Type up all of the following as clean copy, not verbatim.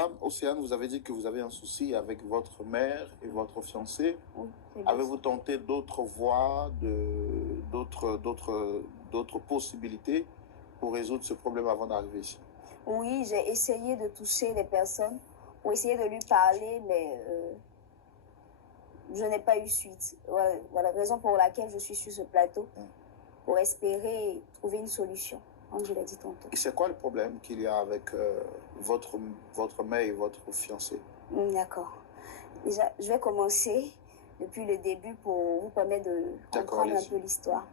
Madame Océane, vous avez dit que vous avez un souci avec votre mère et votre fiancé. Oui, Avez-vous tenté d'autres voies, d'autres possibilités pour résoudre ce problème avant d'arriver ici? Oui, j'ai essayé de toucher les personnes pour essayer de lui parler, mais je n'ai pas eu suite. Voilà la raison pour laquelle je suis sur ce plateau, pour espérer trouver une solution, comme je l'ai dit tantôt. Et c'est quoi le problème qu'il y a avec votre mère et votre fiancé? D'accord. Déjà, je vais commencer depuis le début pour vous permettre de comprendre un peu l'histoire.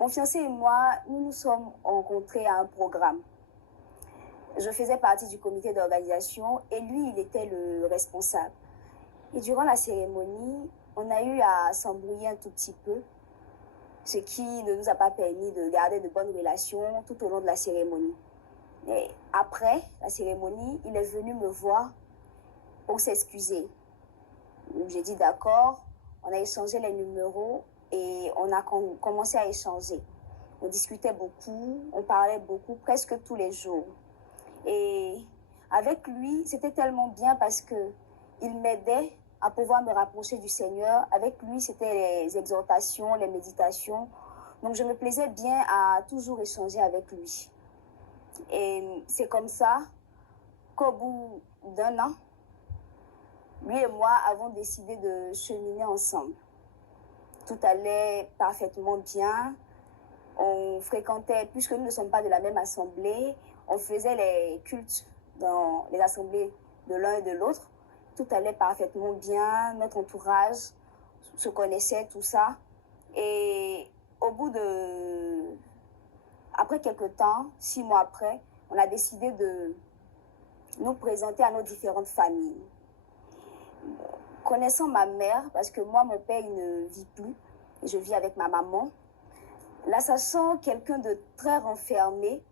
Mon fiancé et moi, nous nous sommes rencontrés à un programme. Je faisais partie du comité d'organisation et lui, il était le responsable. Et durant la cérémonie, on a eu à s'embrouiller un tout petit peu, ce qui ne nous a pas permis de garder de bonnes relations tout au long de la cérémonie. Et après la cérémonie, il est venu me voir pour s'excuser. J'ai dit d'accord, on a échangé les numéros et on a commencé à échanger. On discutait beaucoup, on parlait beaucoup, presque tous les jours. Et avec lui, c'était tellement bien parce qu'il m'aidait à pouvoir me rapprocher du Seigneur. Avec lui, c'était les exhortations, les méditations. Donc, je me plaisais bien à toujours échanger avec lui. Et c'est comme ça qu'au bout d'un an, lui et moi avons décidé de cheminer ensemble. Tout allait parfaitement bien. On fréquentait, puisque nous ne sommes pas de la même assemblée, on faisait les cultes dans les assemblées de l'un et de l'autre. Tout allait parfaitement bien, notre entourage se connaissait, tout ça. Et après quelques temps, 6 mois après, on a décidé de nous présenter à nos différentes familles. Connaissant ma mère, parce que moi, mon père, il ne vit plus, et je vis avec ma maman. Là, sachant quelqu'un de très renfermé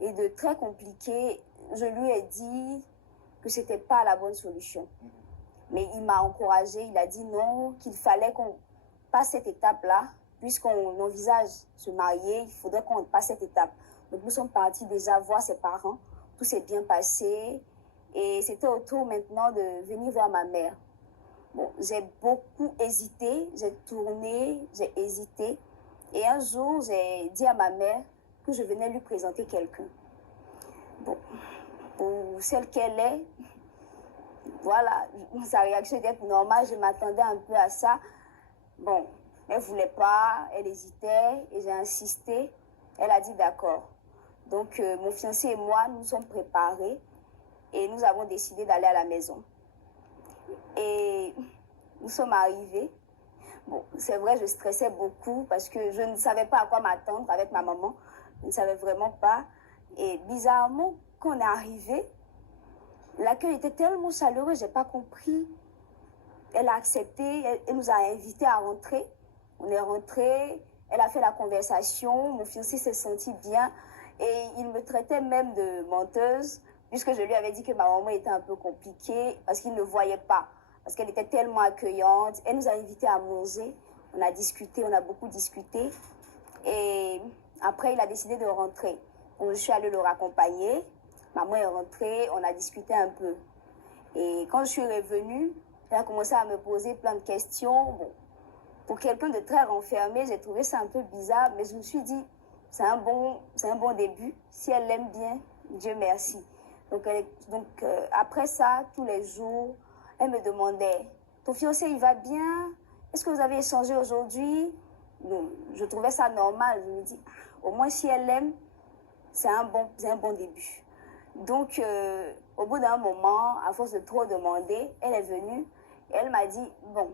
et de très compliqué, je lui ai dit que ce n'était pas la bonne solution. Mais il m'a encouragée, il a dit non, qu'il fallait qu'on passe cette étape-là, puisqu'on envisage se marier, il faudrait qu'on passe cette étape. Donc nous sommes partis déjà voir ses parents, tout s'est bien passé, et c'était au tour maintenant de venir voir ma mère. Bon, j'ai beaucoup hésité, j'ai tourné, j'ai hésité, et un jour j'ai dit à ma mère que je venais lui présenter quelqu'un. Bon, pour celle qu'elle est, voilà, sa réaction était normale, je m'attendais un peu à ça. Bon, elle ne voulait pas, elle hésitait et j'ai insisté. Elle a dit d'accord. Donc, mon fiancé et moi, nous sommes préparés et nous avons décidé d'aller à la maison. Et nous sommes arrivés. Bon, c'est vrai, je stressais beaucoup parce que je ne savais pas à quoi m'attendre avec ma maman. Je ne savais vraiment pas. Et bizarrement, quand on est arrivé, l'accueil était tellement chaleureux, je n'ai pas compris. Elle a accepté, elle nous a invités à rentrer. On est rentrés, elle a fait la conversation, mon fiancé s'est senti bien et il me traitait même de menteuse puisque je lui avais dit que ma maman était un peu compliquée parce qu'il ne voyait pas, parce qu'elle était tellement accueillante. Elle nous a invités à manger, on a discuté, on a beaucoup discuté et après il a décidé de rentrer. Donc, je suis allée le raccompagner, maman est rentrée, on a discuté un peu. Et quand je suis revenue, elle a commencé à me poser plein de questions. Bon, pour quelqu'un de très renfermé, j'ai trouvé ça un peu bizarre, mais je me suis dit, c'est un bon début. Si elle l'aime bien, Dieu merci. Donc, après ça, tous les jours, elle me demandait, ton fiancé, il va bien? Est-ce que vous avez échangé aujourd'hui? Je trouvais ça normal. Je me dis, au moins si elle l'aime, c'est un bon début. Donc, au bout d'un moment, à force de trop demander, elle est venue et elle m'a dit, bon,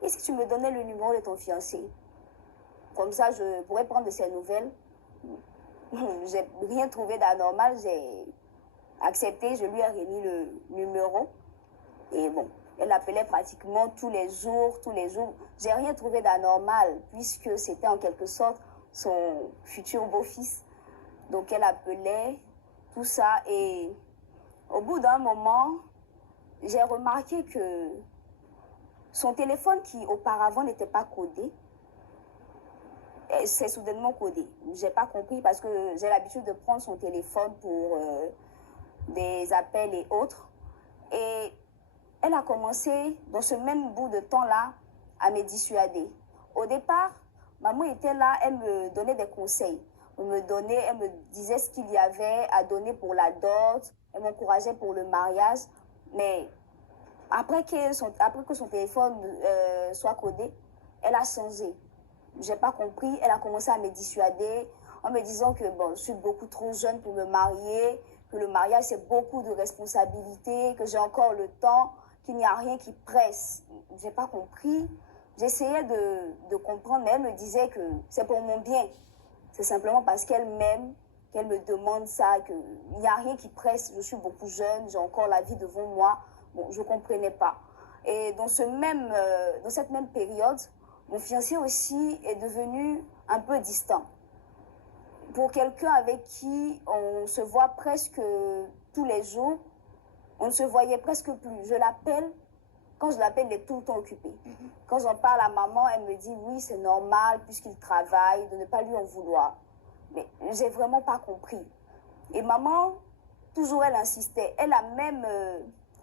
est-ce que tu me donnais le numéro de ton fiancé? Comme ça, je pourrais prendre de ses nouvelles. J'ai rien trouvé d'anormal, j'ai accepté, je lui ai remis le numéro. Et bon, elle appelait pratiquement tous les jours, tous les jours. J'ai rien trouvé d'anormal puisque c'était en quelque sorte son futur beau-fils. Donc, elle appelait, tout ça. Et au bout d'un moment, j'ai remarqué que son téléphone qui auparavant n'était pas codé, c'est soudainement codé. Je n'ai pas compris parce que j'ai l'habitude de prendre son téléphone pour des appels et autres. Et elle a commencé, dans ce même bout de temps-là, à me dissuader. Au départ, maman était là, elle me donnait des conseils. Elle me disait ce qu'il y avait à donner pour la dot, elle m'encourageait pour le mariage. Mais après que son téléphone soit codé, elle a changé. J'ai pas compris, elle a commencé à me dissuader en me disant que bon, je suis beaucoup trop jeune pour me marier, que le mariage c'est beaucoup de responsabilités, que j'ai encore le temps, qu'il n'y a rien qui presse. J'ai pas compris. J'essayais de comprendre, mais elle me disait que c'est pour mon bien. C'est simplement parce qu'elle m'aime, qu'elle me demande ça, qu'il n'y a rien qui presse. Je suis beaucoup jeune, j'ai encore la vie devant moi. Bon, je ne comprenais pas. Et dans cette même période, mon fiancé aussi est devenu un peu distant. Pour quelqu'un avec qui on se voit presque tous les jours, on ne se voyait presque plus. Je l'appelle, quand je l'appelle, il est tout le temps occupé. Quand j'en parle à maman, elle me dit oui, c'est normal, puisqu'il travaille, de ne pas lui en vouloir. Mais j'ai vraiment pas compris. Et maman, toujours elle insistait. Elle a même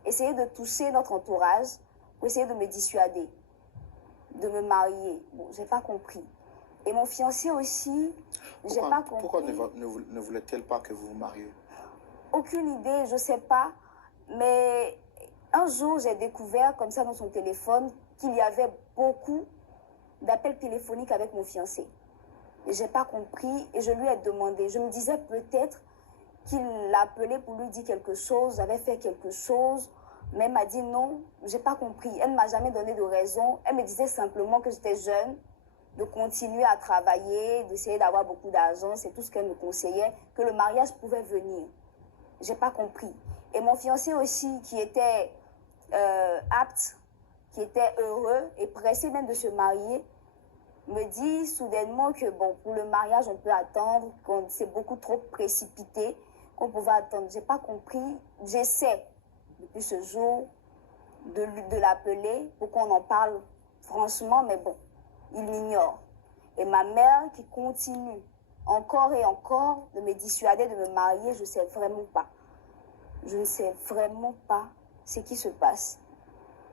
essayé de toucher notre entourage pour essayer de me dissuader, de me marier. Bon, j'ai pas compris. Et mon fiancé aussi, j'ai pas compris. Pourquoi ne voulait-elle pas que vous vous mariez? Aucune idée, je sais pas. Mais un jour, j'ai découvert comme ça dans son téléphone qu'il y avait beaucoup d'appels téléphoniques avec mon fiancé. J'ai pas compris et je lui ai demandé. Je me disais peut-être qu'il l'appelait pour lui dire quelque chose, avait fait quelque chose, mais elle m'a dit non, j'ai pas compris. Elle ne m'a jamais donné de raison. Elle me disait simplement que j'étais jeune, de continuer à travailler, d'essayer d'avoir beaucoup d'argent, c'est tout ce qu'elle me conseillait, que le mariage pouvait venir. J'ai pas compris. Et mon fiancé aussi, qui était apte, qui était heureux et pressé même de se marier, me dit soudainement que bon, pour le mariage, on peut attendre, qu'on c'est beaucoup trop précipité, qu'on pouvait attendre. J'ai pas compris. J'essaie, depuis ce jour, de l'appeler pour qu'on en parle franchement, mais bon, il m'ignore. Et ma mère qui continue encore et encore de me dissuader de me marier, je ne sais vraiment pas. Je ne sais vraiment pas ce qui se passe.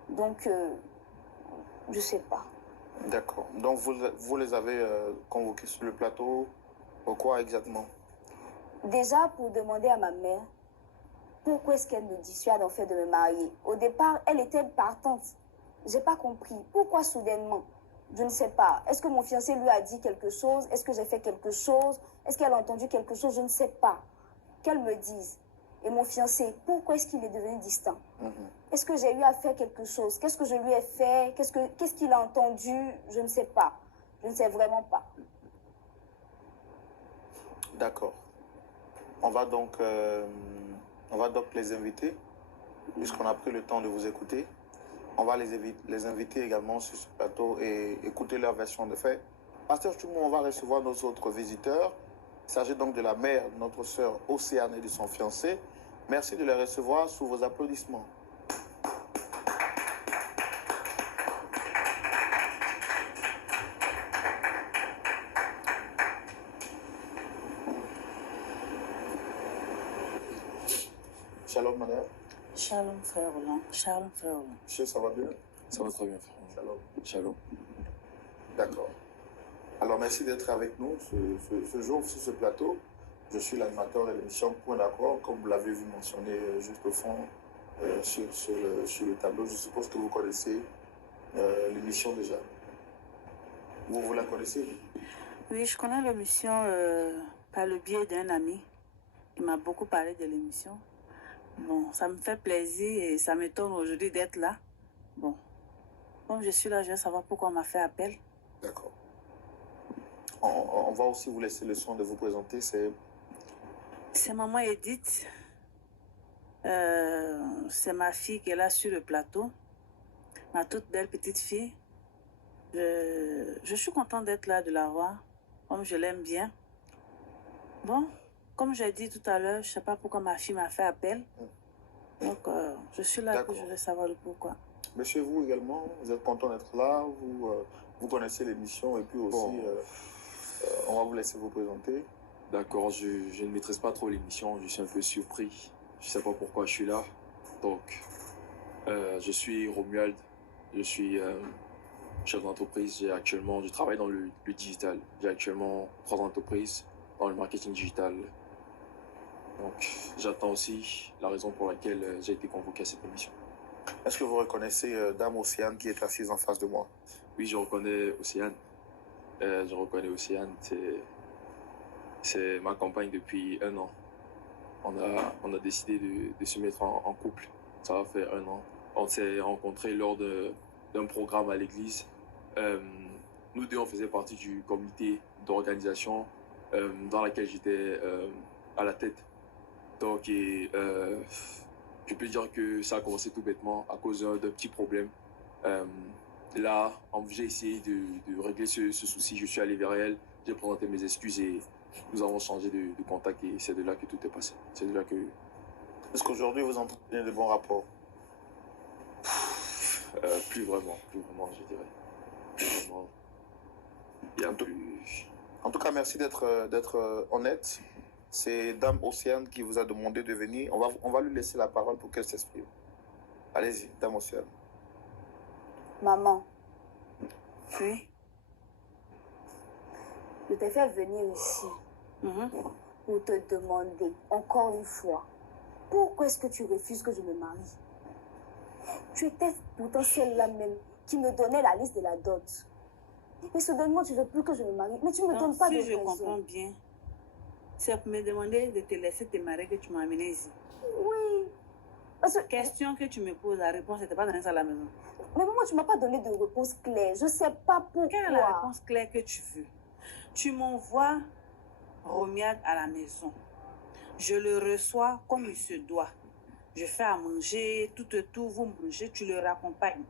Donc, je ne sais pas. D'accord. Donc, vous les avez convoqués sur le plateau. Pourquoi exactement? Déjà, pour demander à ma mère pourquoi est-ce qu'elle me dissuade en fait de me marier. Au départ, elle était partante. J'ai pas compris. Pourquoi soudainement? Je ne sais pas. Est-ce que mon fiancé lui a dit quelque chose? Est-ce que j'ai fait quelque chose? Est-ce qu'elle a entendu quelque chose? Je ne sais pas. Qu'elle me dise. Et mon fiancé, pourquoi est-ce qu'il est devenu distant? Est-ce que j'ai eu à faire quelque chose? Qu'est-ce que je lui ai fait? Qu'est-ce qu'il a entendu? Je ne sais pas. Je ne sais vraiment pas. D'accord. On va donc les inviter, puisqu'on a pris le temps de vous écouter. On va les inviter également sur ce plateau et écouter leur version de fait. Pasteur Choumou, on va recevoir nos autres visiteurs. Il s'agit donc de la mère de notre sœur Océane et de son fiancé. Merci de les recevoir sous vos applaudissements. Shalom, madame. Shalom, frère Roland. Shalom, frère Roland. Monsieur, ça va bien? Ça va très bien, frère. Shalom. Shalom. D'accord. Alors, merci d'être avec nous ce jour sur ce plateau. Je suis l'animateur de l'émission Point d'accord, comme vous l'avez vu mentionner juste au fond sur le tableau. Je suppose que vous connaissez l'émission déjà. Vous la connaissez? Oui, je connais l'émission par le biais d'un ami. Il m'a beaucoup parlé de l'émission. Bon, ça me fait plaisir et ça m'étonne aujourd'hui d'être là. Bon, comme je suis là, je veux savoir pourquoi on m'a fait appel. D'accord. On va aussi vous laisser le soin de vous présenter. C'est maman Edith. C'est ma fille qui est là sur le plateau. Ma toute belle petite fille. Je suis contente d'être là, de la voir. Comme je l'aime bien. Bon, comme j'ai dit tout à l'heure, je ne sais pas pourquoi ma fille m'a fait appel. Donc, je suis là que je veux savoir le pourquoi. Monsieur, vous également, vous êtes content d'être là. Vous connaissez l'émission et puis aussi, Bon. on va vous laisser vous présenter. D'accord, je ne maîtrise pas trop l'émission, je suis un peu surpris. Je sais pas pourquoi je suis là. Donc, je suis Romuald. Je suis chef d'entreprise. Je travaille dans le digital. J'ai actuellement 3 entreprises dans le marketing digital. Donc, j'attends aussi la raison pour laquelle j'ai été convoqué à cette émission. Est-ce que vous reconnaissez Dame Océane qui est assise en face de moi? Oui, je reconnais Océane. Je reconnais Océane. C'est ma compagne depuis 1 an. On a décidé de se mettre en couple. Ça va faire 1 an. On s'est rencontrés lors d'un programme à l'église. Nous deux, on faisait partie du comité d'organisation dans laquelle j'étais à la tête. Donc, je peux dire que ça a commencé tout bêtement à cause d'un petit problème. Là, j'ai essayé de régler ce souci. Je suis allé vers elle, j'ai présenté mes excuses et nous avons changé de contact et c'est de là que tout est passé. C'est de là que... Est-ce qu'aujourd'hui vous entretenez de bons rapports? Plus vraiment, je dirais. Plus vraiment. Il y a plus... En tout cas, merci d'être honnête. C'est Dame Océane qui vous a demandé de venir. On va lui laisser la parole pour qu'elle s'exprime. Allez-y, Dame Océane. Maman, Oui. je t'ai fait venir ici pour te demander, encore une fois, pourquoi est-ce que tu refuses que je me marie? Tu étais pourtant celle-là même qui me donnait la liste de la dot. Et soudainement, tu ne veux plus que je me marie. Mais tu ne me donnes pas de Si je raison. comprends bien, c'est pour me demander de te laisser te marier que tu m'as amené ici. Oui. Parce que... Question que tu me poses, la réponse n'était pas dans ça à la maison. Mais maman, tu ne m'as pas donné de réponse claire. Je ne sais pas pourquoi. Quelle est la réponse claire que tu veux? Tu m'envoies Romuald à la maison. Je le reçois comme il se doit. Je fais à manger, tout, vous mangez, tu le raccompagnes.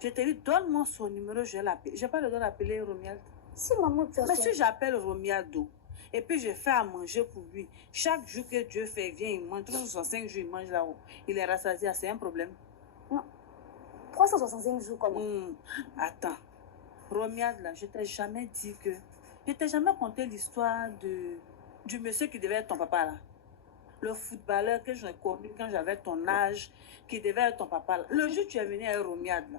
Je te dis, donne-moi son numéro, je vais l'appeler. Je n'ai pas le droit d'appeler Romuald. Si maman, tu as... Mais si j'appelle Romualdo, et puis je fais à manger pour lui, chaque jour que Dieu fait, il vient, il mange, 365 jours, il mange là-haut. Il est rassasié, c'est un problème. Non. 365 jours comment? Attends. Romuald, là, je ne t'ai jamais dit que... Je ne t'ai jamais conté l'histoire du monsieur qui devait être ton papa, là. Le footballeur que j'ai connu quand j'avais ton âge, qui devait être ton papa, là. Le jour où tu es venu à Romuald, là,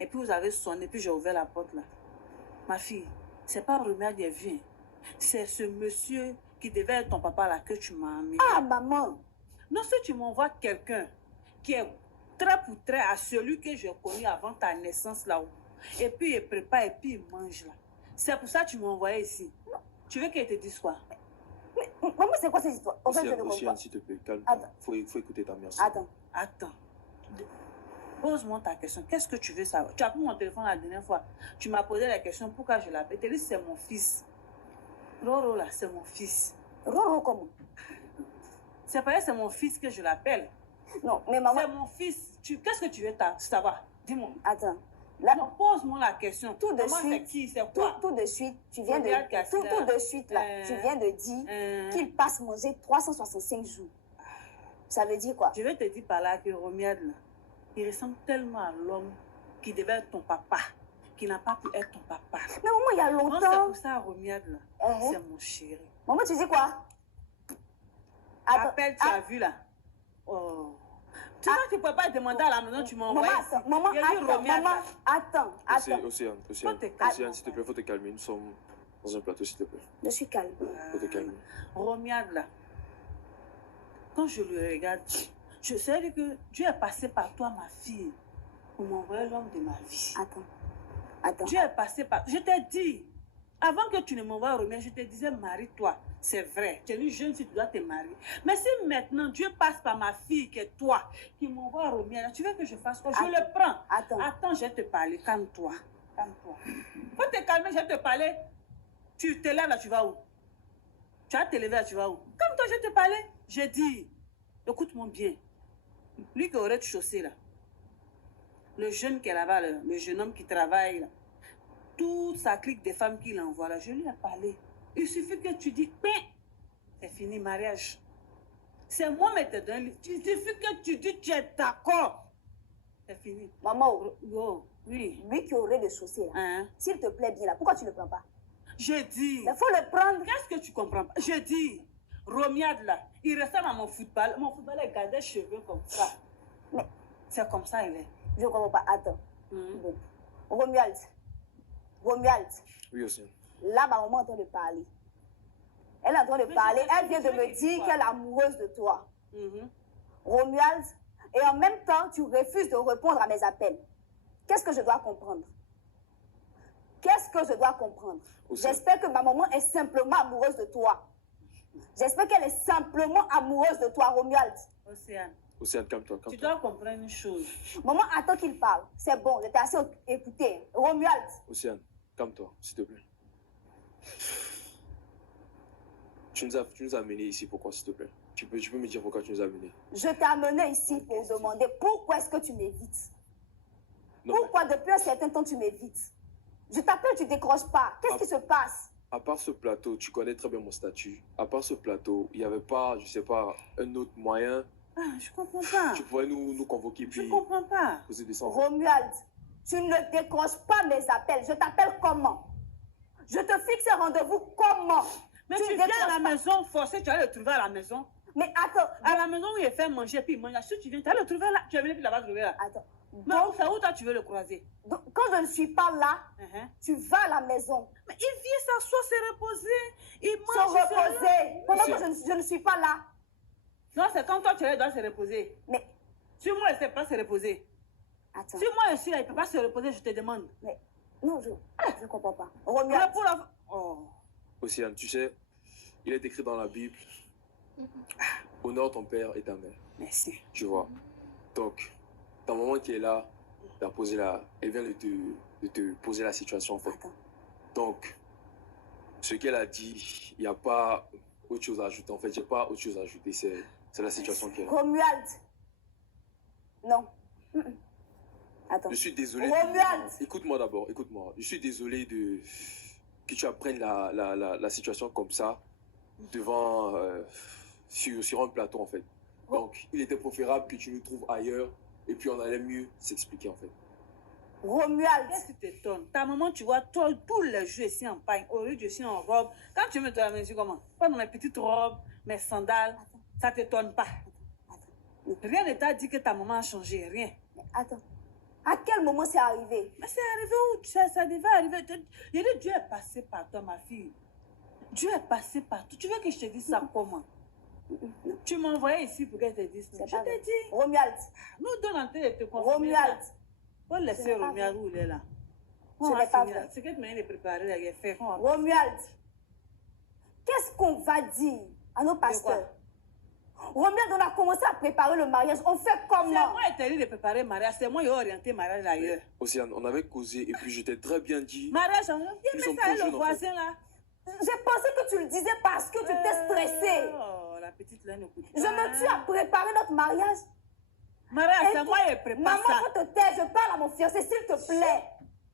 et puis vous avez sonné, puis j'ai ouvert la porte, là. Ma fille, c'est pas Romuald qui est vieux. C'est ce monsieur qui devait être ton papa, là, que tu m'as amené. Ah, maman! Non, si tu m'envoies quelqu'un qui est trait pour trait à celui que j'ai connu avant ta naissance, là-haut, et puis il prépare, et puis il mange, là. C'est pour ça que tu m'as envoyé ici. Non. Tu veux qu'elle te dise quoi? Mais, maman, c'est quoi cette histoire? Océane, s'il te plaît, calme-toi. Faut écouter ta mère. Attends. Pose-moi ta question. Qu'est-ce que tu veux savoir? Tu as pris mon téléphone la dernière fois. Tu m'as posé la question pourquoi je l'appelle. Tu as dit c'est mon fils. Roro là, c'est mon fils. Roro comment? C'est pas c'est mon fils que je l'appelle. Non, mais maman... C'est mon fils. Qu'est-ce que tu veux savoir? Dis-moi. Attends. Là, non, pose-moi la question. Tout de suite. C'est qui? C'est quoi? Tout de suite, tu viens de... Tout de suite, là, tu viens de dire qu'il passe manger 365 jours. Ça veut dire quoi? Je vais te dire par là que Romuald, là, il ressemble tellement à l'homme qui devait être ton papa, qui n'a pas pu être ton papa. Mais maman, il y a longtemps... C'est pour ça, Romuald, là, c'est mon chéri. Maman, tu dis quoi? Appelle, tu as vu, là. Oh... Tu vois, tu ne peux pas demander à la maison, tu m'envoies. Maman, attends. Océane, s'il te plaît, faut te calmer. Nous sommes dans un plateau, s'il te plaît. Je suis calme. Faut te calmer. Romuald, là, quand je le regarde, je sais que Dieu est passé par toi, ma fille, pour m'envoyer l'homme de ma vie. Attends. Dieu est passé par... Je t'ai dit, avant que tu ne m'envoies Romuald, je te disais, marie-toi. C'est vrai, tu es une jeune fille, tu dois te marier. Mais si maintenant Dieu passe par ma fille, qui est toi, qui m'envoie Romuald, tu veux que je fasse quoi? Je le prends. Attends, je vais te parler. Calme-toi. Faut te calmer, je vais te parler. Tu te lèves là, tu vas où? Tu vas te lever là, tu vas où? Calme-toi, je vais te parler. J'ai dit, écoute-moi bien. Lui qui aurait chaussé là, le jeune qui est là-bas, le jeune homme qui travaille là, toute sa clique de femmes qu'il envoie là, je lui ai parlé. Il suffit que tu dis, c'est fini, mariage. C'est moi qui te donne. Il suffit que tu dis, tu es d'accord. C'est fini. Maman, oui. Lui qui aurait des chaussées là, s'il te plaît bien là, pourquoi tu ne le prends pas? Je dis. Il faut le prendre. Qu'est-ce que tu comprends pas? Je dis, Romiade là, il ressemble à mon football. Mon football il garde des cheveux comme ça. Mais c'est comme ça il est. je ne comprends pas. Attends. Bon. Romuald. Oui, Océane. Là, ma maman est en train de parler. Elle est en train de parler. Elle vient de me dire qu'elle est amoureuse de toi. Romuald. Et en même temps, tu refuses de répondre à mes appels. Qu'est-ce que je dois comprendre? Qu'est-ce que je dois comprendre? J'espère que ma maman est simplement amoureuse de toi. J'espère qu'elle est simplement amoureuse de toi, Romuald. Océane, calme-toi. Tu dois comprendre une chose. Maman attend qu'il parle. C'est bon, j'étais assez écoutée. Romuald. Océane, calme-toi, s'il te plaît. Tu nous as amenés ici, pourquoi, s'il te plaît? Tu peux me dire pourquoi tu nous as amenés? Je t'ai amené ici pour demander pourquoi est-ce que tu m'évites. Non, pourquoi depuis un certain temps tu m'évites? Je t'appelle, tu décroches pas. Qu'est-ce qui se passe? À part ce plateau, tu connais très bien mon statut. À part ce plateau, il n'y avait pas, je sais pas, un autre moyen. Ah, je comprends pas. Tu pourrais nous convoquer puis Je comprends pas. poser des sons. Romuald, tu ne décroches pas mes appels. Je t'appelle comment? Je te fixe un rendez-vous comment? Mais tu viens à la maison forcé, tu vas le trouver à la maison. Mais attends. À la maison où il fait manger, puis il mange. Si tu viens, tu vas le trouver là. Tu vas venir, puis là-bas trouver là. Attends. Mais c'est où toi tu veux le croiser? Donc, quand je ne suis pas là, tu vas à la maison. Mais il vient s'asseoir, se reposer. Il Se mange. reposer. Pendant que je ne suis pas là. Non, c'est quand toi tu dois se reposer. Mais. Si moi je ne sais pas se reposer. Attends. Si moi je suis là, il ne peut pas se reposer, je te demande. Mais. Non, je ne comprends pas. Romuald. Oh. Océane, tu sais, il est écrit dans la Bible, honore ton père et ta mère. Merci. Tu vois. Donc, ta maman qui est là, elle vient de te poser la situation en fait. Attends. Donc, ce qu'elle a dit, il n'y a pas autre chose à ajouter. En fait, j'ai pas autre chose à ajouter. C'est la situation qui est là. Romuald. Non. Attends. Je suis désolé. Romuald. Écoute-moi d'abord, écoute-moi. Je suis désolé que tu apprennes la situation comme ça devant sur un plateau en fait. Donc, il était préférable que tu nous trouves ailleurs et puis on allait mieux s'expliquer en fait. Romuald. Qu'est-ce qui t'étonne? Ta maman, tu vois, toi, tous les jours ici en pagne, au lieu de ici en robe. Quand tu me donnes la maison, comment? Pas dans mes petites robes, mes sandales. Ça ne t'étonne pas. Rien ne t'a dit que ta maman a changé, rien. Mais attends. À quel moment c'est arrivé? Mais c'est arrivé où? Ça devait arriver. Il dit, Dieu est passé par toi, ma fille. Dieu est passé par toi. Tu veux que je te dise ça comment? Tu m'as envoyé ici pour que je te dise ça. Je t'ai dit. Romuald. Nous donnons en train de te confirmer. Romuald. Faut laisser Romuald où il est là. Ce n'est pas vrai. C'est que tu m'as préparé, là, il est fait. Romuald. Qu'est-ce qu'on va dire à nos pasteurs? Romuald, on a commencé à préparer le mariage. On fait comment? C'est moi qui t'ai dit de préparer le mariage. C'est moi qui ai orienté le mariage d'ailleurs. Océane, on avait causé et puis je t'ai très bien dit. Mariage, on vient mettre ça avec le voisin là. J'ai pensé que tu le disais parce que tu t'es stressé. Oh, la petite là ne coûte Je me tue à préparer notre mariage. Mariage, c'est moi qui prépare maman, ça. faut te taire. Je parle à mon fiancé, s'il te plaît.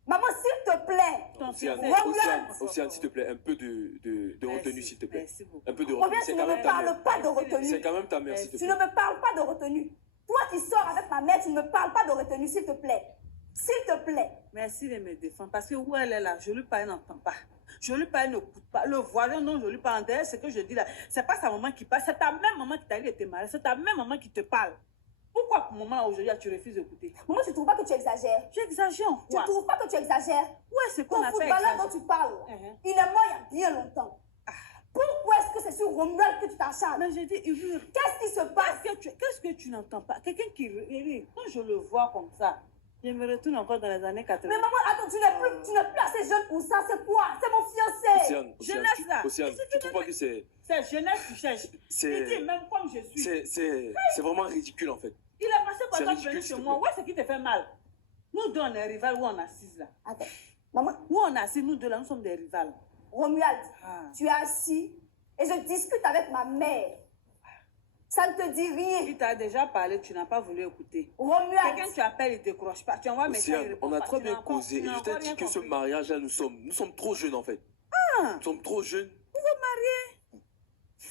Maman, s'il te plaît. Océane, s'il te plaît, un peu de retenue, s'il te plaît. Merci beaucoup. Un peu de Romuald, retenue. tu ne me parles pas de retenue. C'est quand même ta mère, s'il te Tu plaît. ne me parles pas de retenue. Toi qui sors avec ma mère, tu ne me parles pas de retenue, s'il te plaît. S'il te plaît. Merci de me défendre. Parce que où elle est là, je lui parle, elle n'entend pas. Je lui parle, elle n'écoute pas. Le voisin, non, je lui parle. D'ailleurs, ce que je dis là, c'est pas sa maman qui parle, c'est ta même maman qui t'a dit de te marier. C'est ta même maman qui te parle. Pourquoi pour moment aujourd'hui tu refuses d'écouter? Maman, tu ne trouves pas que tu exagères? Tu exagères en Tu quoi? ne trouves pas que tu exagères? Ouais, c'est Ton qu'on appelle footballeur exagérer. dont tu parles, il est mort il y a bien longtemps. Pourquoi est-ce que c'est sur Romuald que tu t'acharnes? Mais j'ai dit, Ivoire, Qu'est-ce qui se passe? qu'est-ce que tu n'entends pas? Quelqu'un qui rit, quand je le vois comme ça, je me retourne encore dans les années 80. Mais maman, attends, tu n'es plus assez jeune pour ça. C'est quoi? C'est mon fiancé. Jeunesse là. Océane, tu trouves pas que c'est... C'est jeunesse qui cherche. Il dit même comme je suis. C'est vraiment ridicule en fait. Il est passé par C'est toi ridicule, venir s'il chez te moi. plaît. Où est-ce qui te fait mal? Nous deux, on est rivales où on assise là. Attends, maman, Où on assise, nous deux là, nous sommes des rivales. Romuald, Ah. tu es assis et je discute avec ma mère. Ça ne te dit rien. Ah. Il t'a déjà parlé, tu n'as pas voulu écouter. Romuald, Quelqu'un tu appelles, il ne décroche pas. Tu envoies un message, il Océane, répond on a pas. très Tu bien n'as encore- causé tu et n'as je t'ai encore dit rien que ce compris. mariage-là, nous sommes trop jeunes en fait. Nous sommes trop jeunes.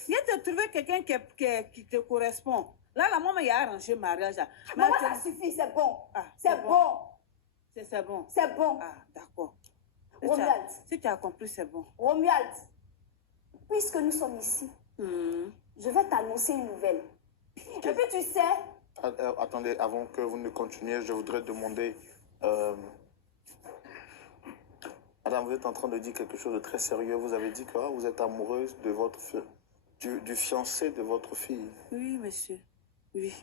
Il a te trouvé quelqu'un qui te correspond. Là, la maman, il a arrangé le mariage. Là. Mais maman, tu- ça suffit, c'est bon. Ah, C'est bon. C'est bon. C'est bon. Ah, d'accord. Romuald. Si tu as compris, c'est bon. Romuald, puisque nous sommes ici, Je vais t'annoncer une nouvelle. Et puis tu sais, Attendez, avant que vous ne continuiez, je voudrais demander... Madame, vous êtes en train de dire quelque chose de très sérieux. Vous avez dit que vous êtes amoureuse de votre du fiancé de votre fille. Oui, monsieur. Oui.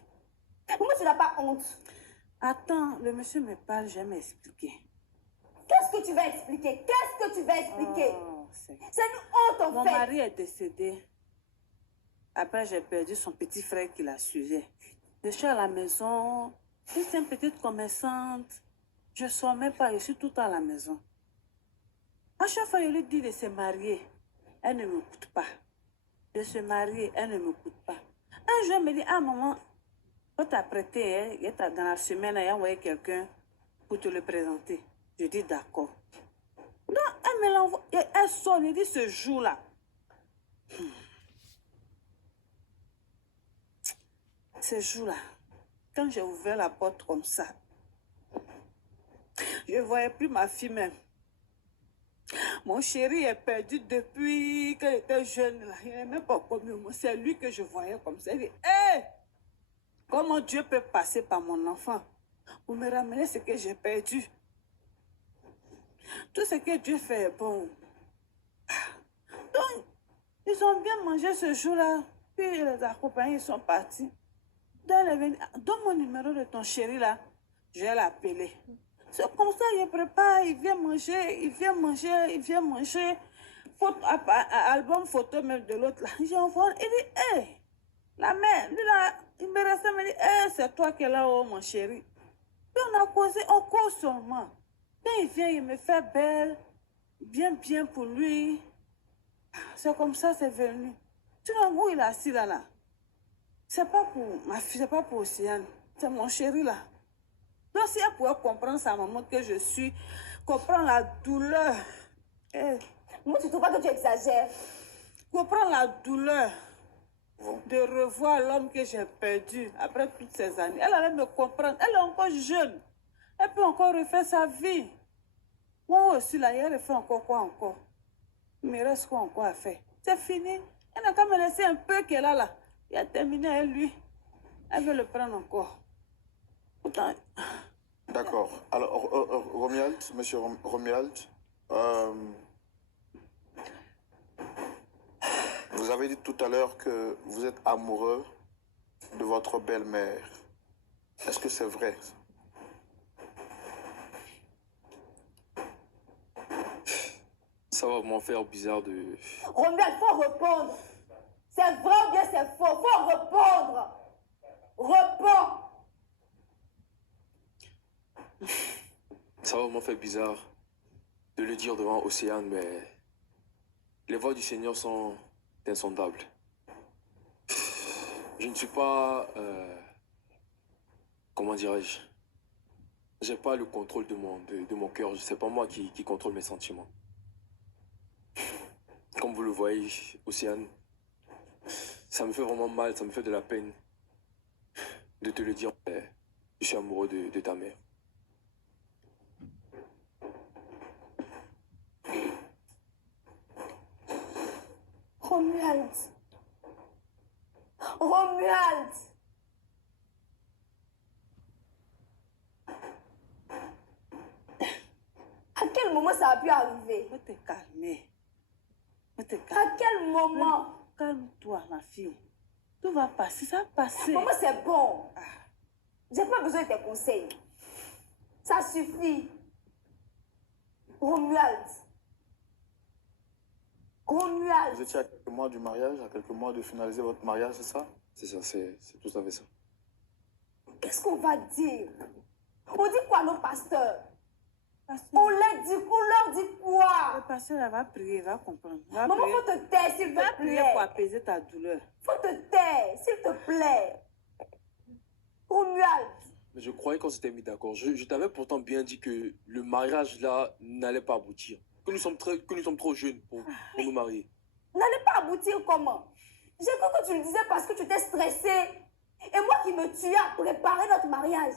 pourquoi tu n'as pas honte? Attends, le monsieur me parle, je vais m'expliquer. Qu'est-ce que tu vas expliquer? Qu'est-ce que tu vas expliquer? Oh, c'est une honte en Mon fait. mari est décédé. Après, j'ai perdu son petit frère qui la suivait. Je suis à la maison. Je suis une petite commerçante. Je ne sors même pas, je suis tout le temps à la maison. À chaque fois, je lui dis de se marier. Elle ne m'écoute pas. De se marier, elle ne m'écoute pas. Un jour, elle me dit, ah maman, quand tu as prêté, dans la semaine, elle a envoyé quelqu'un pour te le présenter. Je dis d'accord. Non, elle me l'envoie. Elle sort, elle dit ce jour-là. Ce jour-là, quand j'ai ouvert la porte comme ça, je ne voyais plus ma fille même. Mon chéri est perdu depuis qu'il était jeune. Là. Il n'est même pas connu. C'est lui que je voyais comme ça. Il dit, hé, comment Dieu peut passer par mon enfant pour me ramener ce que j'ai perdu? Tout ce que Dieu fait est bon. Donc, ils ont bien mangé ce jour-là. Puis les accompagnés, ils sont partis. Donne mon numéro de ton chéri là. Je vais l'appeler. C'est comme ça, il prépare, il vient manger, il vient manger, il vient manger. Album photo même de l'autre là. J'envoie, il dit, hé, la mère, lui là, il me reste, il me dit, hé, c'est toi qui es là-haut, mon chéri. Puis on a causé, on cause seulement. Quand il vient, il me fait belle, bien pour lui. C'est comme ça, c'est venu. Tu vois où il est assis là. C'est pas pour ma fille, c'est pas pour Océane. C'est mon chéri là. Donc si elle pouvait comprendre sa maman que je suis, comprendre la douleur. Moi, tu trouves pas que tu exagères? Comprendre la douleur de revoir l'homme que j'ai perdu après toutes ces années. Elle allait me comprendre. Elle est encore jeune. Elle peut encore refaire sa vie. Moi aussi là, elle refait encore quoi encore? Il me reste quoi encore à faire? C'est fini. Elle n'a qu'à me laisser un peu qu'elle a là. Il a terminé avec lui. Elle veut le prendre encore. Pourtant... D'accord. Alors, Romuald, monsieur Romuald, vous avez dit tout à l'heure que vous êtes amoureux de votre belle-mère. Est-ce que c'est vrai? Ça va m'en faire bizarre de... Romuald, faut répondre. C'est vrai ou bien c'est faux? Faut répondre. Réponds. Ça va m'en faire bizarre de le dire devant Océane, mais les voies du Seigneur sont insondables. Je ne suis pas... comment dirais-je? J'ai pas le contrôle de mon cœur. C'est pas moi qui contrôle mes sentiments. Comme vous le voyez, Océane, ça me fait vraiment mal, ça me fait de la peine de te le dire. Je suis amoureux de ta mère. Romuald. Romuald. À quel moment ça a pu arriver? Faut te calmer. Faut te À calmer. quel moment? Calme-toi, ma fille. Tout va passer, ça va passer. Maman, c'est bon. J'ai pas besoin de tes conseils. Ça suffit. Romuald. Romuald. Vous étiez à quelques mois du mariage, à quelques mois de finaliser votre mariage, c'est ça? C'est ça, c'est tout à fait ça. Qu'est-ce qu'on va dire? On dit quoi, nos pasteurs? Pasteur, On leur dit quoi? le pasteur, elle va prier, elle va comprendre. Elle va Maman, prier. faut te taire, s'il Va te prier pour plaît. apaiser ta douleur. Faut te taire, s'il te plaît. Romuald. Mais je croyais qu'on s'était mis d'accord. Je t'avais pourtant bien dit que le mariage là n'allait pas aboutir. Que nous sommes trop jeunes pour nous marier. N'allez pas aboutir comment? J'ai cru que tu le disais parce que tu étais stressé. Et moi qui me tuais à préparer notre mariage.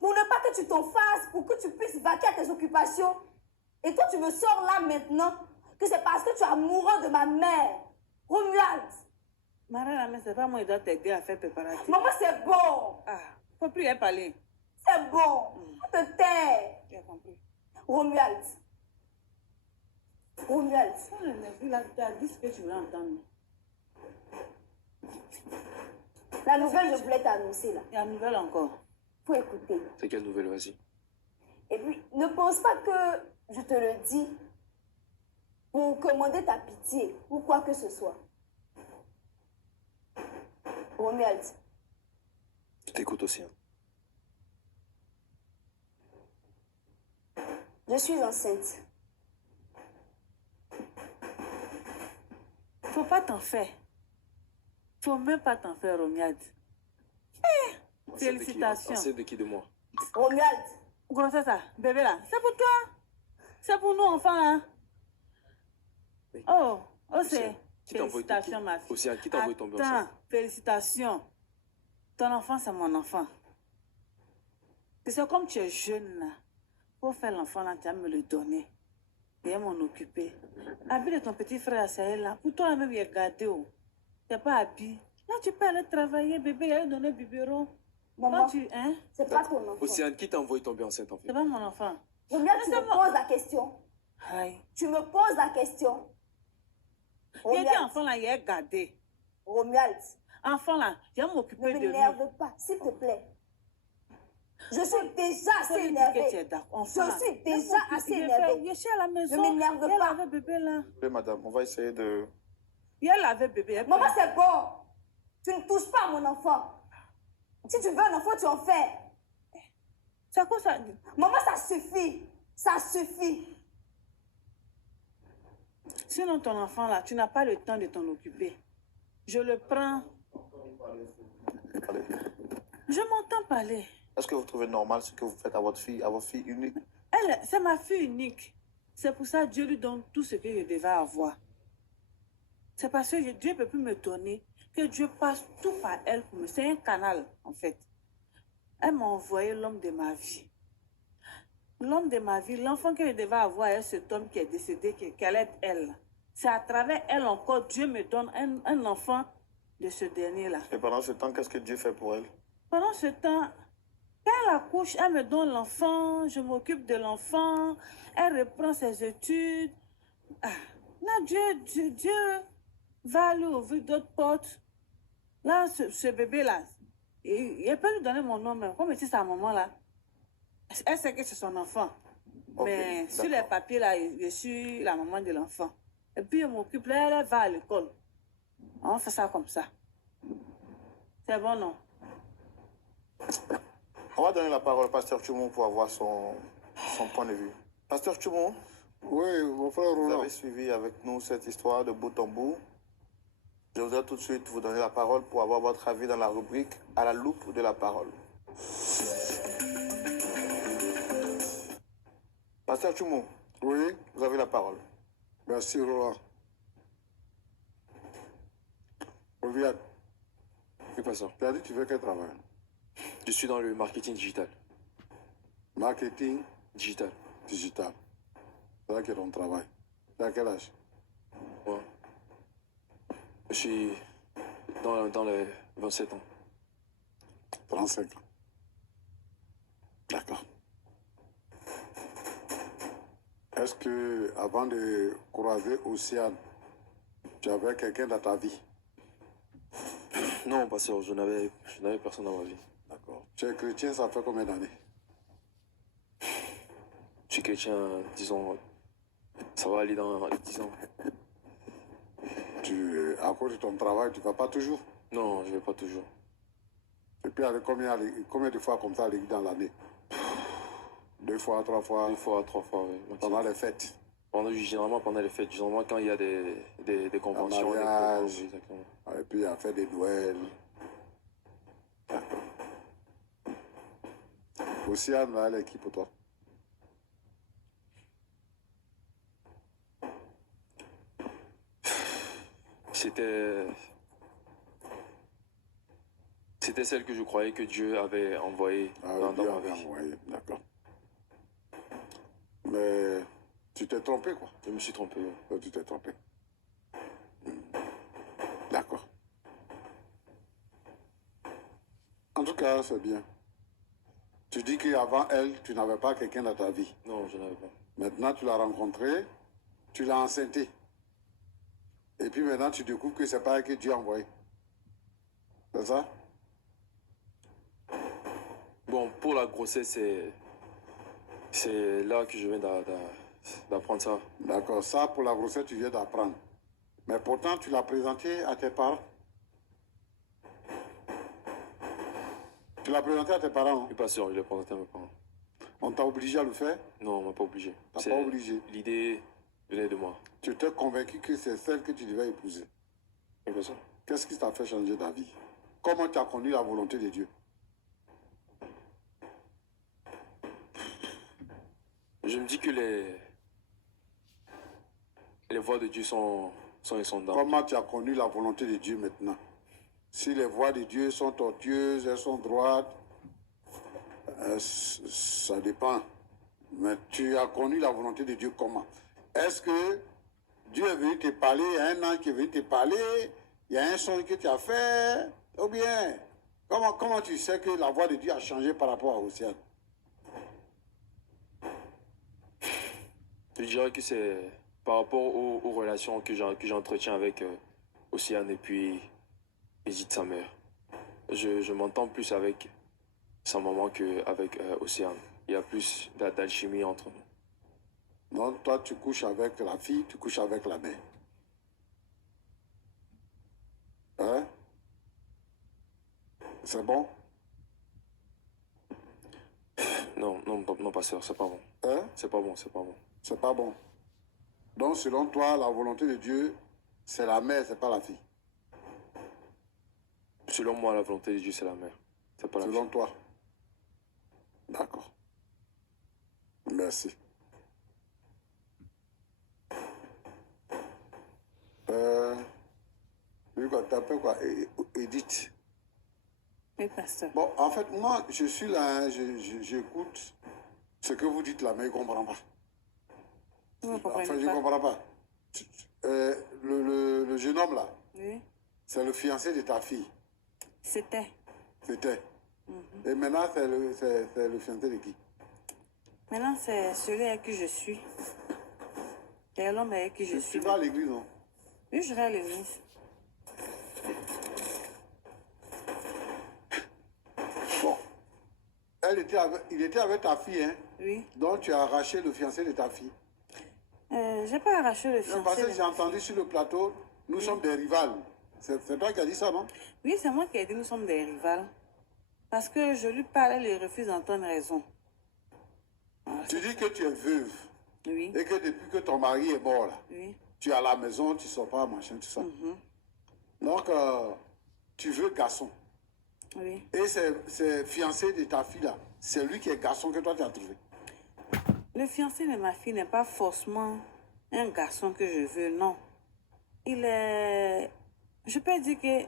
Pour ne pas que tu t'en fasses, pour que tu puisses vaquer à tes occupations. Et toi, tu me sors là maintenant que c'est parce que tu es amoureux de ma mère. Romuald! Marie, mais c'est pas moi qui dois t'aider à faire préparatif. Maman, c'est bon! Ah, faut plus y parler. C'est bon! On te tait! J'ai compris. Romuald! Romuald! Tu as dit ce que tu veux entendre. La nouvelle, je voulais t'annoncer là. Il y a une nouvelle encore. Faut écouter. C'est quelle nouvelle, vas-y? Et puis, ne pense pas que je te le dis pour commander ta pitié ou quoi que ce soit. Romuald, Je t'écoute aussi. je suis enceinte. Faut pas t'en faire. Faut même pas t'en faire, Romuald. Félicitations. Enceinte de qui de moi? Romuald, Grossesse, ça, bébé là, c'est pour toi. C'est pour nous, enfants là. Oui. Oh, c'est. Océane, qui t'a envoyé Félicitations, ma fille. Océane, qui t'a envoyé tomber Attends, enceinte? félicitations. Ton enfant, c'est mon enfant. C'est comme tu es jeune là. Pour faire l'enfant là, tu vas me le donner. Et m'en occuper. Habille de ton petit frère, c'est là. Pour toi, même, il est gardé. Tu n'es pas habillé. Là, tu peux aller travailler, bébé, il a donné biberon. maman, Hein? c'est pas ton enfant. Océane, qui t'a envoyé tomber enceinte en fait? C'est pas mon enfant. Romuald, tu Mais me c'est moi. poses la question. Aïe. Tu me poses la question. Il a dit Romuald, enfant là, il est gardé. Romuald, Enfant là, je vais ne m'occuper de lui. m'énerve pas, s'il te plaît. Je suis déjà Faut assez lui dire que tu es énervée. d'accord. Enfant, Je là. suis déjà assez énervée. Il est à la maison. Ne m'énerve Il pas. avait bébé là. Oui, madame, on va essayer de... Il avait bébé. Maman, c'est bon. Tu ne touches pas à mon enfant. Si tu veux un enfant, tu en fais. C'est quoi ça? Maman, ça suffit. Ça suffit. Sinon, ton enfant là, tu n'as pas le temps de t'en occuper. Je le prends. Allez. Je m'entends parler. Est-ce que vous trouvez normal ce que vous faites à votre fille unique? Elle, c'est ma fille unique. C'est pour ça que Dieu lui donne tout ce que je devais avoir. C'est parce que Dieu ne peut plus me donner que Dieu passe tout par elle pour me. C'est un canal, en fait. Elle m'a envoyé l'homme de ma vie. L'homme de ma vie, l'enfant que je devais avoir, est cet homme qui est décédé, qu'elle est elle. C'est à travers elle encore, Dieu me donne un enfant de ce dernier-là. Et pendant ce temps, qu'est-ce que Dieu fait pour elle? Pendant ce temps, quand elle accouche, elle me donne l'enfant, je m'occupe de l'enfant, elle reprend ses études. Ah, là, Dieu va lui ouvrir d'autres portes. Là, ce bébé-là, il peut lui donner mon nom même, comme si c'est sa maman là. Elle sait que c'est son enfant. Ok, Mais sur les d'accord. papiers là, je suis la maman de l'enfant. Et puis, elle m'occupe, là, elle va à l'école. On fait ça comme ça. C'est bon, non? On va donner la parole au pasteur Chumon pour avoir son point de vue. Pasteur Chumon, Oui, mon frère vous Roland. avez suivi avec nous cette histoire de bout en bout. Je voudrais tout de suite vous donner la parole pour avoir votre avis dans la rubrique à la loupe de la parole. Pasteur Chumon, Oui, vous avez la parole. merci Roland. Reviens, Oui, pas ça. tu as dit que tu fais quel travail? Je suis dans le marketing digital. Marketing Digital. digital. C'est là que ton travail. Tu as quel âge? Ouais. Je suis dans les 27 ans. 35 ans. D'accord. Est-ce que avant de croiser Océane, tu avais quelqu'un dans ta vie? Non, pasteur, je n'avais personne dans ma vie. D'accord. Tu es chrétien, ça fait combien d'années? Je suis chrétien, disons, ça va aller dans 10 ans. À cause de ton travail, tu ne vas pas toujours? Non, je ne vais pas toujours. Et puis, avec combien de fois comme ça dans l'année? 2 fois, 3 fois, 2 fois, 3 fois, oui. pendant les fêtes. Généralement pendant les fêtes, généralement quand il y a des conventions. Un des mariage. programmes, oui, exactement. Et puis, à faire des Noëls. D'accord. Océane, là, elle est qui pour toi? C'était celle que je croyais que Dieu avait envoyée Ah, dans Dieu ma avait vie. envoyé, d'accord. Mais tu t'es trompé, quoi. Je me suis trompé. Tu t'es trompé. En tout cas, c'est bien. Tu dis qu'avant elle, tu n'avais pas quelqu'un dans ta vie. Non, je n'avais pas. Maintenant, tu l'as rencontré, tu l'as enceinté. Et puis maintenant, tu découvres que c'est pas elle que Dieu a envoyé. C'est ça? Bon, pour la grossesse, c'est là que je viens d'apprendre ça. D'accord, ça pour la grossesse, tu viens d'apprendre. Mais pourtant, tu l'as présenté à tes parents. Tu l'as présenté à tes parents, Je hein? suis pas sûr, je l'ai présenté à mes parents. On t'a obligé à le faire? Non, on m'a pas obligé. T'as pas obligé. L'idée venait de moi. Tu t'es convaincu que c'est celle que tu devais épouser. C'est comme ça. Qu'est-ce qui t'a fait changer d'avis? Comment tu as connu la volonté de Dieu? Je me dis que les voies de Dieu sont insondables. Comment tu as connu la volonté de Dieu maintenant? Si les voies de Dieu sont tortueuses, elles sont droites, ça dépend. Mais tu as connu la volonté de Dieu comment? Est-ce que Dieu est venu te parler, il y a un ange qui est venu te parler, il y a un son que tu as fait, ou bien, comment tu sais que la voix de Dieu a changé par rapport à Océane? Je dirais que c'est par rapport aux relations que j'entretiens avec Océane et puis Edith, sa mère. Je m'entends plus avec sa maman qu'avec Océane. Il y a plus d'alchimie entre nous. Donc toi tu couches avec la fille, tu couches avec la mère. Hein? C'est bon? Non, pasteur, c'est pas bon. Hein? C'est pas bon, c'est pas bon. C'est pas bon. Donc selon toi, la volonté de Dieu, c'est la mère, c'est pas la fille. Selon moi, la volonté de Dieu, c'est la mère. C'est pas la Selon fille. toi. D'accord. Merci. Lui, quoi, t'appelles quoi? Edith. Oui, pasteur. Bon, en fait, moi, je suis là, hein, j'écoute ce que vous dites là, mais je ne comprends pas. Vous ne comprenez Enfin, je ne pas. comprends pas. Le jeune homme là, Oui, c'est le fiancé de ta fille. c'était. C'était. Et maintenant, c'est le fiancé de qui? Maintenant, c'est celui avec qui je suis. C'est l'homme avec qui je Tu suis. vas à l'église, non? Oui, je vais à l'église. Bon. Il était avec ta fille, hein? Oui. Donc, tu as arraché le fiancé de ta fille. J'ai pas arraché le Non, parce que fiancé. j'ai entendu sur le plateau, nous sommes des rivales. C'est toi qui as dit ça, non? Oui, c'est moi qui ai dit nous sommes des rivales. Parce que je lui parle, elle refuse d'entendre raison. Voilà, Tu dis que tu es veuve oui, et que depuis que ton mari est mort, là, oui. tu es à la maison, tu ne sors pas, machin, tout ça. Donc, tu veux garçon. Oui. Et c'est fiancé de ta fille, là, c'est lui qui est garçon que toi, tu as trouvé. Le fiancé de ma fille n'est pas forcément un garçon que je veux, non. Il est... Je peux dire que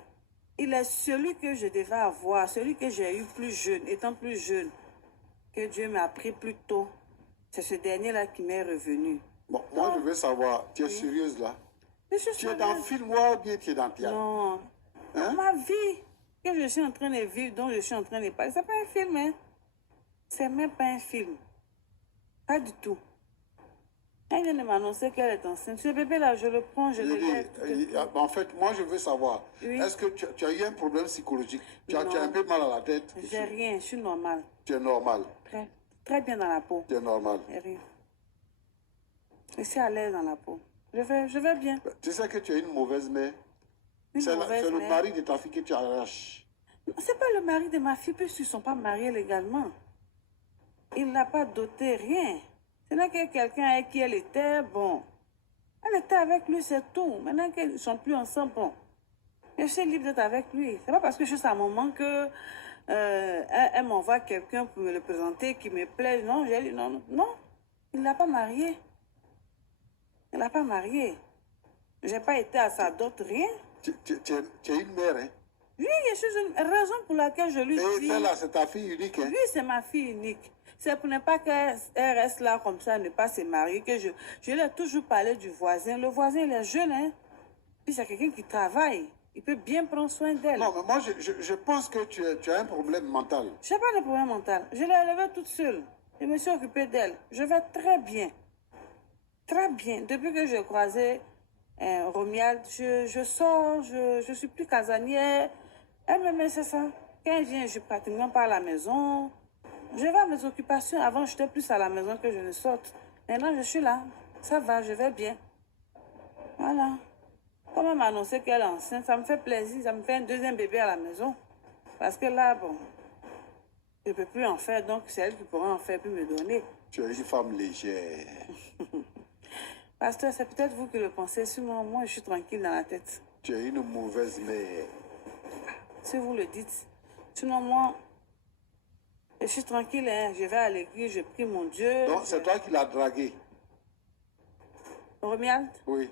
il est celui que je devais avoir, celui que j'ai eu plus jeune, étant plus jeune, que Dieu m'a pris plus tôt. C'est ce dernier-là qui m'est revenu. Bon, moi, je veux savoir, tu es sérieuse, là? Je suis Tu es dans le sérieuse. film ou bien tu es dans le théâtre? Non. Hein? Ma vie que je suis en train de vivre, dont je suis en train de parler, c'est pas un film, hein. C'est même pas un film. Pas du tout. Elle vient de m'annoncer qu'elle est enceinte. Ce bébé-là, je le prends, je le laisse. En fait, moi, je veux savoir, Oui. est-ce que tu as eu un problème psychologique? Tu as un peu mal à la tête? J'ai rien, je suis normale. Tu es normal. Très, très bien dans la peau. Tu es normal. J'ai rien. Je suis à l'aise dans la peau. Je vais bien. Tu sais que tu es une mauvaise mère. Une C'est mauvaise le mère. mari de ta fille que tu arraches. C'est pas le mari de ma fille, puisqu'ils ne sont pas mariés légalement. Il n'a pas doté rien. Ce n'est que quelqu'un avec qui elle était, bon. Elle était avec lui, c'est tout. Maintenant qu'ils ne sont plus ensemble, bon. Je suis libre d'être avec lui. C'est pas parce que je suis sa maman que elle m'envoie quelqu'un pour me le présenter qui me plaît. Non, j'ai dit non, non. Il ne l'a pas marié. Il ne l'a pas marié. Je n'ai pas été à sa dot, rien. Tu es une mère, hein? Oui, je suis une raison pour laquelle je lui Et dis... celle-là, c'est ta fille unique, hein? Oui, c'est ma fille unique. C'est pour ne pas qu'elle reste là comme ça, ne pas se marier, que je lui ai toujours parlé du voisin. Le voisin, il est jeune, hein. Puis c'est quelqu'un qui travaille. Il peut bien prendre soin d'elle. Non, mais moi, je pense que tu as un problème mental. Je n'ai pas de problème mental. Je l'ai élevée toute seule. Je me suis occupée d'elle. Je vais très bien. Très bien. Depuis que j'ai croisé Romuald, je sors, je suis plus casanière. Elle me met, c'est ça. Quand elle vient, je suis pratiquement pas à la maison. Je vais à mes occupations. Avant, j'étais plus à la maison que je ne sorte. Maintenant, je suis là. Ça va, je vais bien. Voilà. Comme elle m'a annoncé qu'elle est enceinte, ça me fait plaisir. Ça me fait un deuxième bébé à la maison. Parce que là, bon, je ne peux plus en faire. Donc, c'est elle qui pourra en faire puis me donner. Tu es une femme légère. Pasteur, c'est peut-être vous qui le pensez. Sinon, moi, je suis tranquille dans la tête. Tu es une mauvaise mère. Si vous le dites. Sinon, moi, je suis tranquille. Hein. Je vais à l'église, je prie mon Dieu. Donc, c'est toi qui l'as dragué. Romuald? Oui.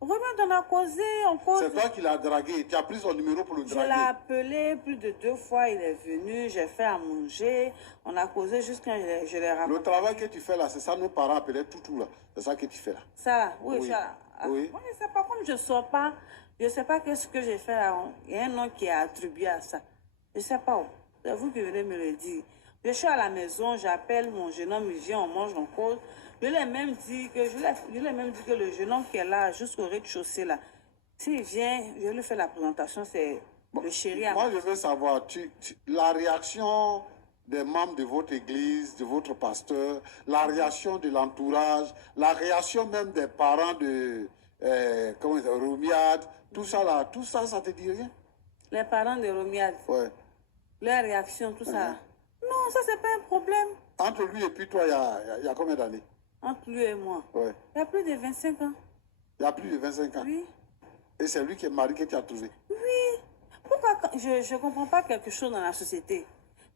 Romuald, on a causé, on cause. C'est toi qui l'as dragué. Tu as pris son numéro pour le Je l'ai draguer. appelé plus de 2 fois, il est venu, j'ai fait à manger, on a causé jusqu'à je l'ai raconté. Le travail que tu fais là, c'est ça nos parents appelaient toutou là. C'est ça que tu fais là. Ça, là, oui, Oui. ça. Là. Ah, Oui. Moi, je ne sais pas, comme je ne sors pas, je ne sais pas qu'est-ce que j'ai fait là. Il y a un nom qui est attribué à ça. Je ne sais pas où. C'est vous qui venez me le dire. Je suis à la maison, j'appelle mon jeune homme, il vient, on mange, on cause. Je lui ai même dit que le jeune homme qui est là, jusqu'au rez-de-chaussée là, s'il vient, je lui fais la présentation, c'est le chéri à Moi, je veux savoir, la réaction des membres de votre église, de votre pasteur, la réaction de l'entourage, la réaction même des parents de Romuald, tout ça là, ça te dit rien? Les parents de Romuald, Ouais. leur réaction, tout ça. là. Non, ça, c'est pas un problème. Entre lui et puis toi, il y a combien d'années? Entre lui et moi. Ouais. Il y a plus de 25 ans. Il y a plus de 25 ans. Oui. Et c'est lui qui est marié que tu as trouvé. Oui. Pourquoi je ne comprends pas quelque chose dans la société?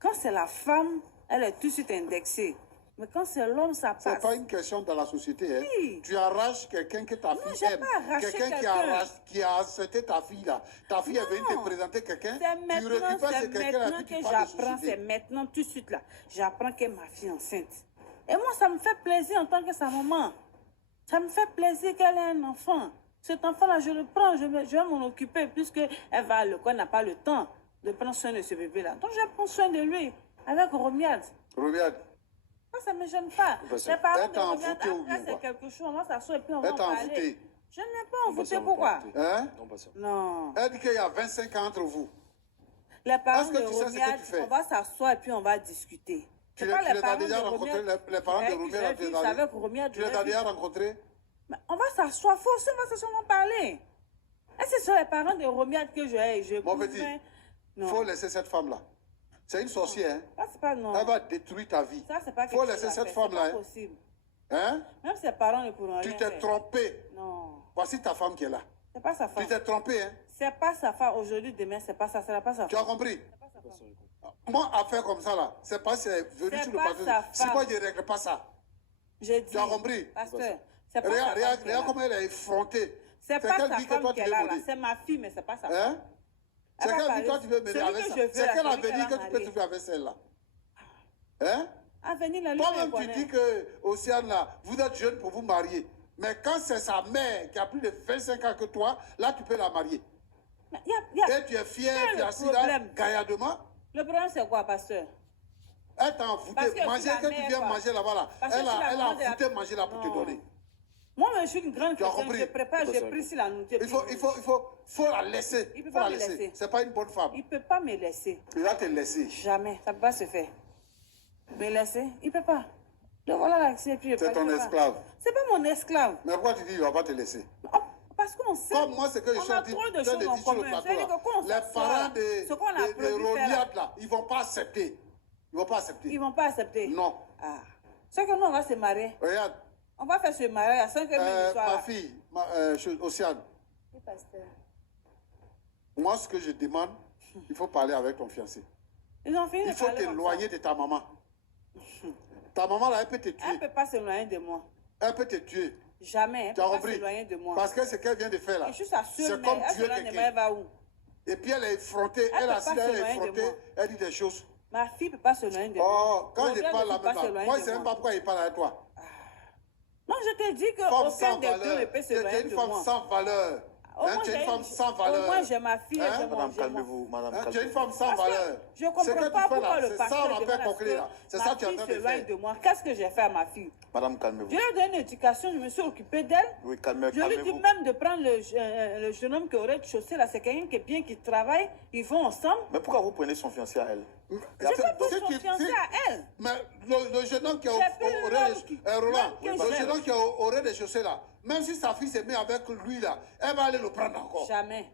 Quand c'est la femme, elle est tout de suite indexée. Mais quand c'est l'homme, ça passe. C'est pas une question dans la société. Hein. Oui. Tu arraches quelqu'un que ta fille j'ai aime. pas arraché quelqu'un. Qui a accepté ta fille là. Ta fille est venue te présenter quelqu'un. C'est Tu récupères ce quelqu'un là maintenant puis tu que parles de j'apprends, c'est société. maintenant tout de suite là. J'apprends que ma fille est enceinte. Et moi, ça me fait plaisir en tant que sa maman. Ça me fait plaisir qu'elle ait un enfant. Cet enfant-là, je le prends, je vais m'en occuper puisqu'elle va à l'école, n'a pas le temps de prendre soin de ce bébé-là. Donc, je prends soin de lui avec Romuald. Regarde, Ça ne me gêne pas. Parce que Les parents être de Romuald, envoûté ou bien après, c'est quoi? quelque chose, on va s'asseoir et puis on va en être parler. envoûté. Je n'ai pas envoûté, pourquoi? Hein? Non, pas ça. Non. Elle dit qu'il y a 25 ans entre vous. Les parents Est-ce que de tu sais ce que Romuald, tu fais? on va s'asseoir et puis on va discuter. Tu C'est les pas as parents déjà de rencontrés, Romuald. les parents de Avec Romuald, qui je vis, avec Romuald, tu les je as vis. déjà rencontrés? Mais on va s'asseoir, faut aussi, on va s'asseoir en parler. Est-ce que ce sont les parents de Romuald que je Mon petit, non. il faut laisser cette femme-là. C'est une sorcière. Hein? Ça, c'est pas non. Elle va détruire ta vie. Ça, c'est pas Faut quelque laisser chose à cette faire, femme-là, c'est pas hein. possible. Hein? Même ses parents ne pourront Tu rien t'es faire. trompé. Non. Voici ta femme qui est là. C'est pas sa femme. Tu t'es trompé, hein? C'est pas sa femme. Aujourd'hui, demain, c'est pas ça. C'est pas sa Tu femme. as compris? C'est pas sa femme. Moi, à faire comme ça, là, c'est pas si c'est venu C'est sur le pas plateau. sa Si femme. moi, je ne règle pas ça. J'ai dit. Tu as compris? Pasteur, c'est pas Regarde, sa regarde, femme. qui est regarde là. comment elle est effrontée. C'est pas quelle sa vie que femme toi, qui tu est veux là, là. mener? C'est ma fille, mais c'est pas sa femme. Hein? C'est Elle va quelle vie parler. toi tu veux mener Celui avec que ça? je veux, C'est là, quel celui avenir qu'elle que va tu peux marier. trouver avec celle-là? Hein? Avenir, la lui, Toi-même, elle tu connaît. dis que, Océane, là, vous êtes jeune pour vous marier. Mais quand c'est sa mère qui a plus de 25 ans que toi, là, tu peux la marier. Mais y a- Et tu es fier, Quel tu es assis là, problème? gaillardement. Le problème, c'est quoi, pasteur? Elle t'a envoûté. Parce que Manger si la que tu mère, viens quoi. manger là-bas, là. Parce que Elle si la a maman de la- envoûté manger là pour te Non. donner. Moi, je suis une grande Tu as chrétienne, compris? je prépare, C'est je ça, prie sur la nourriture. Faut la laisser. Il peut Faut pas la me laisser. laisser. C'est pas une bonne femme. Il ne peut pas me laisser. Il va te laisser. Jamais. Ça ne peut pas se faire. Me laisser, il ne peut pas. Le voilà là, et puis C'est ton esclave. C'est pas mon esclave. Mais pourquoi tu dis qu'il ne va pas te laisser? Oh, parce qu'on sait. Comme moi, c'est que je on suis a en train trop de de choses dire en sur le commun. plateau. C'est-à-dire là. que quand on Les s'assoit, parents de ce qu'on a prévu faire, Roliade, là, ils ne vont pas accepter. Ils ne vont pas accepter. ils ne vont pas accepter. Non. Ah. C'est que nous, on va se marier. Regarde, On va faire ce mariage à 5 heures du soir. ma là. fille, Océane, Oui, pasteur. moi, ce que je demande, il faut parler avec ton fiancé. Ils ont fini Il de faut parler comme t'éloigner de ta maman. Ta maman, là, elle peut te ça. Elle ne tuer. peut pas s'éloigner de moi. Elle peut te tuer. Jamais. Elle ne Tu as peut pas compris? s'éloigner de moi. Parce que ce qu'elle vient de faire, là, Et je suis sa c'est seule comme mère. Elle tuer s'éloigne de moi, quelqu'un. elle va où? Et puis elle est effrontée, Elle elle peut assise, pas elle est s'éloigner de effrontée, moi. elle dit des choses. Ma fille ne peut pas s'éloigner de moi. Oh, quand je Romuald parle ne là peut pas maintenant, s'éloigner moi de je ne sais même moi. pas pourquoi il parle avec toi. Non, je te dis Femme qu'aucun sans des deux ne valeur. peut Tu es s'éloigner une de femme moi. sans valeur. Au moins, tu es une j'ai femme sans valeur. Au moins, j'ai ma fille et Hein? j'ai Madame, mon calmez-vous. Madame, Tu es une calmez-vous. femme sans Parce que valeur. je ne comprends Ce que tu pas fais pourquoi là, le c'est ça pasteur on appelle demande à ce conclure là. C'est que ça ma que tu es en fille train de s'éloigne faire. de moi. Qu'est-ce que j'ai fait à ma fille? Madame, calmez-vous. Je lui ai donné une éducation, je me suis occupée d'elle. Oui, Je lui dis calmez-vous. même de prendre le jeune homme qui aurait de chaussée là, c'est quelqu'un qui est bien, qui travaille, ils vont ensemble. Mais pourquoi vous prenez son fiancé à elle? Je peux pas Si tu- confiance si- à elle. Mais le jeune homme qui J'ai plus aurait l'homme qui- Roland, l'homme que le j'aime. jeune homme qui aurait des chaussées là, même si sa fille s'est mise avec lui là, elle va aller le prendre encore. Jamais.